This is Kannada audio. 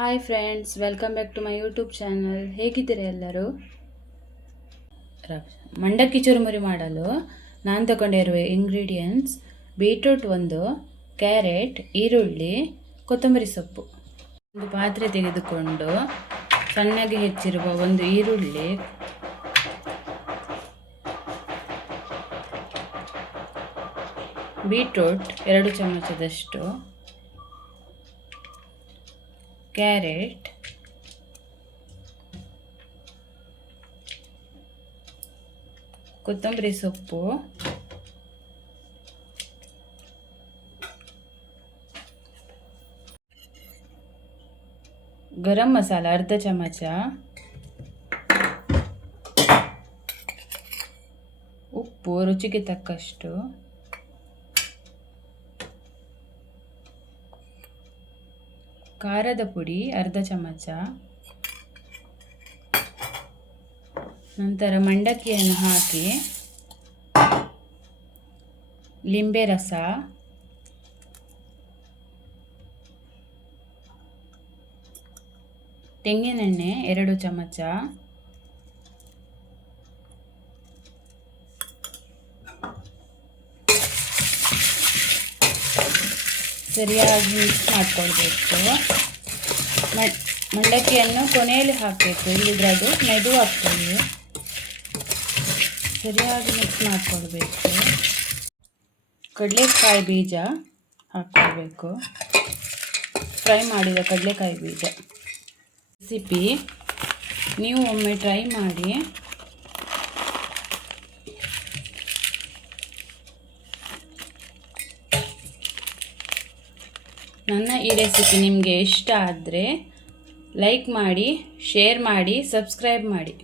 Hi friends, welcome back to my YouTube channel. ಹೇಗಿದ್ದೀರಾ ಎಲ್ಲರೂ? ಮಂಡಕ್ಕಿ ಚುರುಮುರಿ ಮಾಡಲು ನಾನು ತಗೊಂಡಿರುವ ಇಂಗ್ರೀಡಿಯೆಂಟ್ಸ್: ಬೀಟ್ರೂಟ್ 1, ಕ್ಯಾರೆಟ್, ಈರುಳ್ಳಿ, ಕೊತ್ತಂಬರಿ ಸೊಪ್ಪು. ಒಂದು ಪಾತ್ರೆ ತೆಗೆದುಕೊಂಡು ಸಣ್ಣಗೆ ಹೆಚ್ಚಿರುವ ಒಂದು ಈರುಳ್ಳಿ, ಬೀಟ್ರೂಟ್ 2 ಚಮಚದಷ್ಟು, ಕ್ಯಾರೆಟ್, ಕೊತ್ತಂಬರಿ ಸೊಪ್ಪು, ಗರಂ ಮಸಾಲ ಅರ್ಧ ಚಮಚ, ಉಪ್ಪು ರುಚಿಗೆ ತಕ್ಕಷ್ಟು, ಖಾರದ ಪುಡಿ ಅರ್ಧ ಚಮಚ, ನಂತರ ಮಂಡಕ್ಕಿಯನ್ನು ಹಾಕಿ ಲಿಂಬೆ ರಸ, ತೆಂಗಿನೆಣ್ಣೆ 2 ಚಮಚ, ಸರಿಯಾಗಿ ಮಿಕ್ಸ್ ಮಾಡಿಕೊಳ್ಬೇಕು. ಮಂಡಕ್ಕಿಯನ್ನು ಕೊನೆಯಲ್ಲಿ ಹಾಕಬೇಕು, ಇಲ್ಲದ್ರೆ ಅದು ಮೆದುವಾಗ್ತದೆ. ಸರಿಯಾಗಿ ಮಿಕ್ಸ್ ಮಾಡಿಕೊಳ್ಬೇಕು. ಕಡಲೆಕಾಯಿ ಬೀಜ ಹಾಕ್ಕೊಳ್ಬೇಕು, ಫ್ರೈ ಮಾಡಿದ ಕಡಲೆಕಾಯಿ ಬೀಜ. ರೆಸಿಪಿ ನೀವು ಒಮ್ಮೆ ಟ್ರೈ ಮಾಡಿ. ನನ್ನ ಈ ರೆಸಿಪಿ ನಿಮಗೆ ಇಷ್ಟ ಆದರೆ ಲೈಕ್ ಮಾಡಿ, ಶೇರ್ ಮಾಡಿ, ಸಬ್ಸ್ಕ್ರೈಬ್ ಮಾಡಿ.